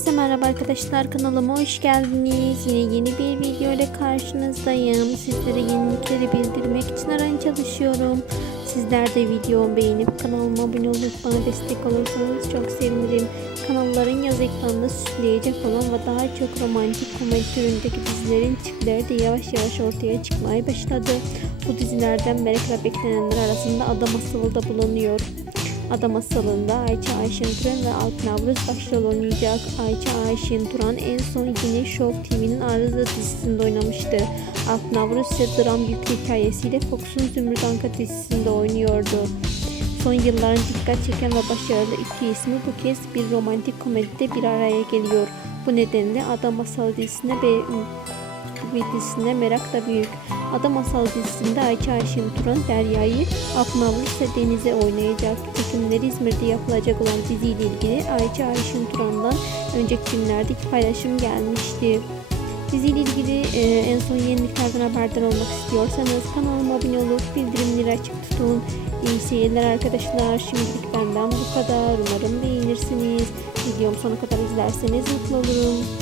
Herkese merhaba arkadaşlar kanalıma hoş geldiniz. Yine yeni bir video ile karşınızdayım. Sizlere yenilikleri bildirmek için aran çalışıyorum. Sizler de videomu beğenip kanalıma abone olup bana destek olursanız çok sevinirim. Kanalların yaz ekranında süsleyecek olan ve daha çok romantik komedi türündeki dizilerin tipleri de yavaş yavaş ortaya çıkmaya başladı. Bu dizilerden merakla beklenenler arasında Ada Masalı da bulunuyor. Ada Masalı'nda Ayça Ayşen Turan ve Alp Navruz başrol oynayacak. Ayça Ayşen Turan en son yine Show TV'nin Arıza dizisinde oynamıştı. Alp Navruz ise dram yüklü hikayesiyle Fox'un Zümrüt Anka dizisinde oynuyordu. Son yılların dikkat çeken ve başarılı iki ismi bu kez bir romantik komedide bir araya geliyor. Bu nedenle Ada Masalı dizisine ve ve dizisine merak da büyük. Ada Masal dizisinde Ayça Ayşen Turan Derya'yı, Aknavlı ise Deniz'e oynayacak. Çekimleri İzmir'de yapılacak olan diziyle ilgili Ayça Ayşen Turan'dan önceki günlerde iki paylaşım gelmişti. Diziyle ilgili e, en son yeniliklerden haberdar olmak istiyorsanız kanalıma abone olup bildirimleri açık tutun. İyi seyirler arkadaşlar. Şimdilik benden bu kadar. Umarım beğenirsiniz. Videomu sona kadar izlerseniz mutlu olurum.